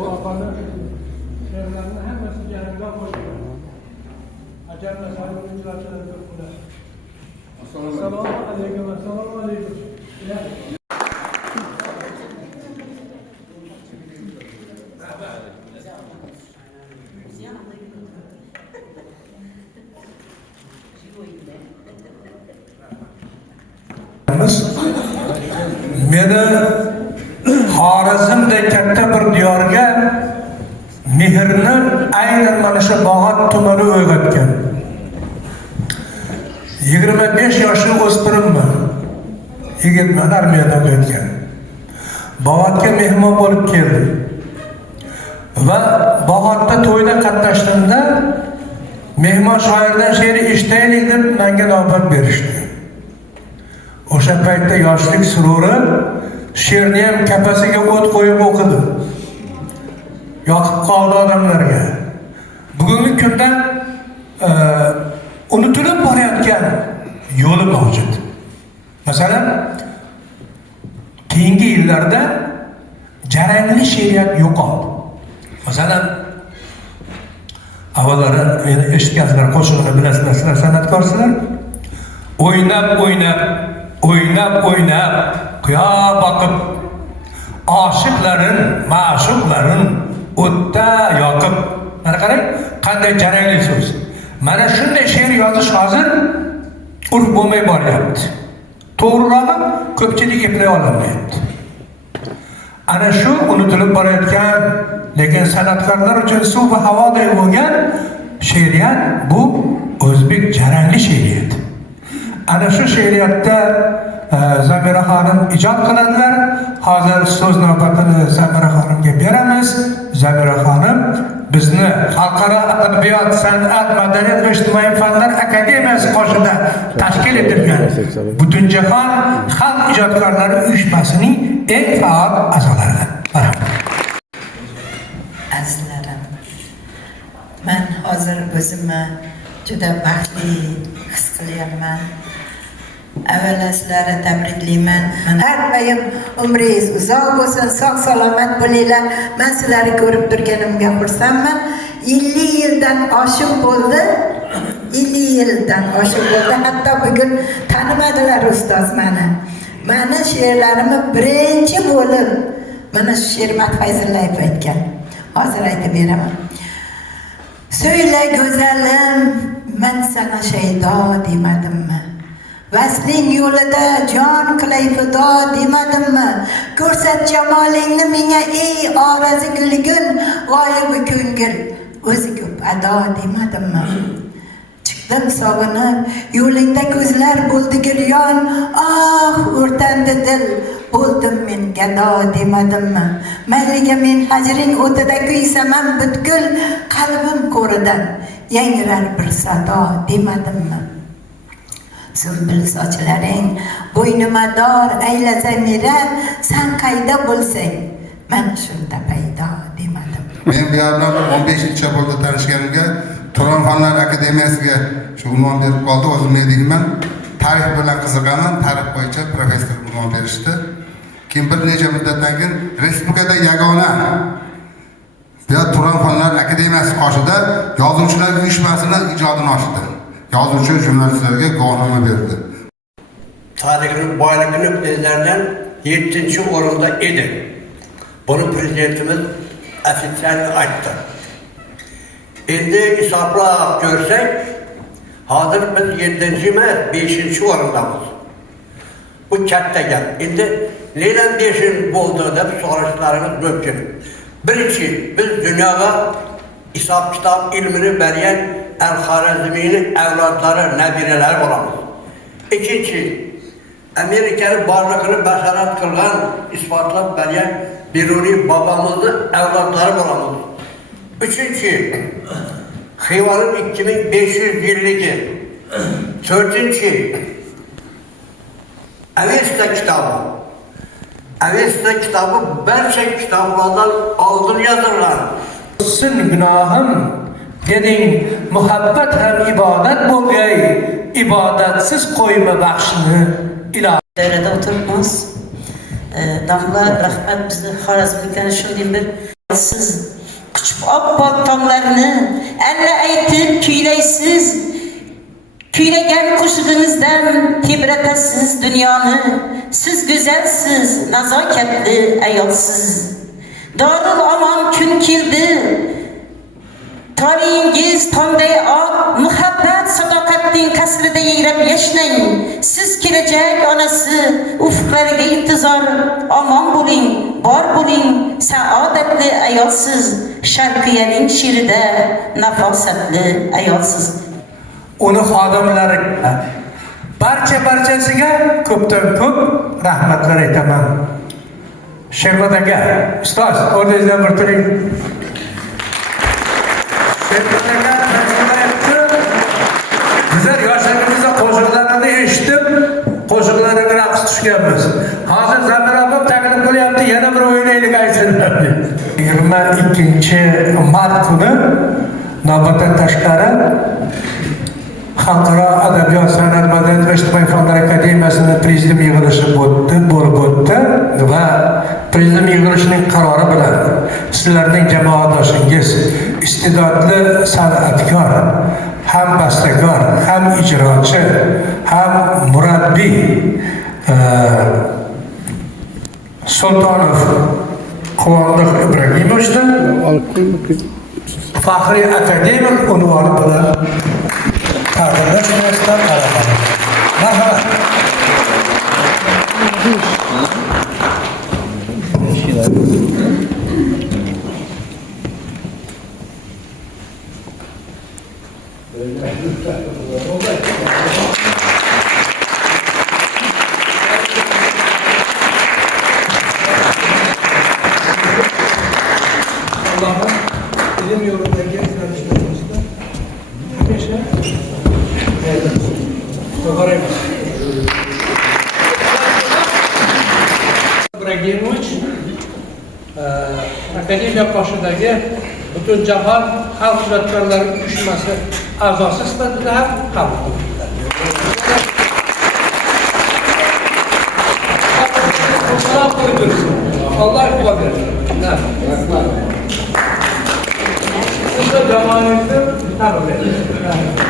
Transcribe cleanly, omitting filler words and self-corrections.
Bu afanın şehirlerinin hepsi yanında koyuyor. Acaba sahibi icraçları köprüler. Selamun aleyküm, selamun aleyküm. Meni Xorazmda katta bir diyorga mehrni aynan mana shu Bog'ot tumani o'rgatgan. 25 yoshli o'spirinman. Yigitman, armiyadan o'tgan. Bog'otga mehmon bo'lib keldim. Va Bog'otda to'yda qatnashdim-da, mehmon shoirdan she'ri eshitaylik deb menga navbat berishdi. O'sha paytda yoshlik sururi she'rni ham kapasiga o't qo'yib o'qidi. Yoqib qoldi odamlarga. Bugungi kunda unutilib borayotgan yo'li mavjud. Masalan, keyingi yillarda jarangli she'riyat yo'qoldi. Masalan, avvallari meni eshitgansizlar, qo'shig'ini bilasizlar, sizlar san'atkorsizlar. O'ynab, quya boqib, oshiqlarin, ma'shuqlarin o'tda yoqib. Mana qarang, qanday jarangli so'z. Mana shunday she'r yozish hozir urf bo'lmay boryapti. To'g'rirog'i, ko'pchilik eplay olmayapti. Ana shu unutilib borayotgan, lekin san'atkorlar uchun suv va havoday bo'lgan she'riyat bu o'zbek jarangli she'riyat. Ana shu she'riyatda Zamira xonim ijod qiladilar. Hozir so'z navbatini Zamira xonimga beramiz. Zamira xonim bizni Xalqaro adabiyot, san'at, madaniyat va ijtimoiy fanlar akademiyasi qoshida tashkil etilgan Butunjahon xalq ijodkorlari uyushmasining eng faol a'zolaridan. Marhamat. Azizlarim, men hozir o'zimni juda baxtli his qilyapman. Avvalo sizlarni tabriklayman. Har doim umringiz uzoq bo'lsin, sog' salomat bo'linglar. Men sizlarni ko'rib turganimga xursandman. 50 yildan oshiq bo'ldi. 50 yildan oshiq bo'ldi. Hatto bugun tanimadilar ustoz meni. Meni she'rlarimni birinchi bo'lib mana shu she'r Fayzullayev aytgan. Hozir aytib beraman. Söyle go'zalim, men sana shaydo demadimmi? Vasling yo'lida jon qilay fido demadimmi? Ko'rsat jamolingni menga ey orazi gulgun, g'oyibi ko'ngil o'zi ko'p ado demadimmi? Chiqdim sog'inib, yo'lingda ko'zlar bo'ldi gulyon, o'rtandi dil, bo'ldim men gado demadimmi? Mayliga men hajring o'tida kuysaman butkul, qalbim qo'ridan yangrar bir sado demadimmi? Sumbul sochlaring bo'ynima dor ayla zamira, sen qayda bo'lsang men shunda paydo demadim. Men bu yerda 15-yilcha bo'ldi tanishganimga, Turon Fanlar akademiyasiga shu unvon berib qoldi. O'zim deyman, tarix bilan qiziqaman, tarix bo'yicha professor unvon berishdi. Keyin bir necha muddatdan keyin respublikada yagona bu Turon Fanlar akademiyasi qoshida yozuvchilar uyushmasini ijodini ochdi. Yozuvchi jurnalistlarga guvohnoma berdi. Tarixining boyligi nuqtalaridan 7-o'rinda edi. Buni prezidentimiz ofisial aytdi. Endi hisoblab ko'rsak, hozir biz 7-emas, 5-o'rindamiz. Bu katta gap. Endi neden 5 bo'ldi deb so'rashlarimiz mumkin. Birinchi, biz dunyoga hisob kitob ilmini bergan Al-Xorazmiyning avlodlari, nabiralari bo'lamiz. Ikkinchi, Amerikani borlig'ini bashorat qilgan, isbotlab bergan Biruniy bobomizning avlodlari bo'lamiz. Üçüncü, Xivaning 2500 yilligi. To'rtinchi, Avesta kitobi. Avesta kitobi barcha kitoblardan oldin yozilgan. Sin gunohim deding, muhabbat ham ibodat bo'lgay, ibodatsiz qo'yma baxshini ilohi. Dairada o'tiribmiz. Rahmat bizni Xorazmliklarni shunday bir siz küçük oppoq tog'larni alla aytib kuylaysiz. Kuylagan qo'shig'ingizdan tebratasiz dunyoni. Siz go'zalsiz, nazokatli ayolsiz. Dorul omon kun keldi. Tarixingiz tongday oq, muhabbat sadoqatning qasrida yayrab yashnang. Siz kelajak onasi, ufqlariga intizor. Omon bo'ling, bor bo'ling, saodatli ayolsiz. Sharqiyaning she'rida nafosatli ayolsiz. Uni xodimlari barchasiga ko'pdan ko'p rahmatlar aytaman. Sherzod aka, ustoz, o'rningizdan bir turing. Sherzod aka aytdi, bizlar yoshligimizda qo'shiqlarni eshitib, qo'shiqlarga raqs tushganmiz. Hozir Zamir opam taklif qilyapti, yana bir o'ynaylik aytsinlar deb. 22-mart kuni navbatdan tashqari Xalqaro adabiyot, san'at, madaniyat va ijtimoiy fanlar akademiyasining prezidium yig'ilishi bo'lib o'tdi va prezidium yig'ilishining qarori bilan sizlarning jamoadoshingiz iste'dodli san'atkor, ham bastakor, ham ijrochi, ham murabbiy Sultonov Quvondiq Ibragimovichni faxriy akademik unvoni bilan taqdirlash yuzasidan qaror qildi. Marhamat. Allah'ın ilim yolundaki izlenişlerimizde hemşe To'g'raymiz. Ibragimovic akademiya qoshidagi butun jahon xalq ijodkorlari uyushmasi a'zosi sifatida ham qabul qildilar. Allah iqbol bersin. Siz de jamoangizni tabriklaymiz.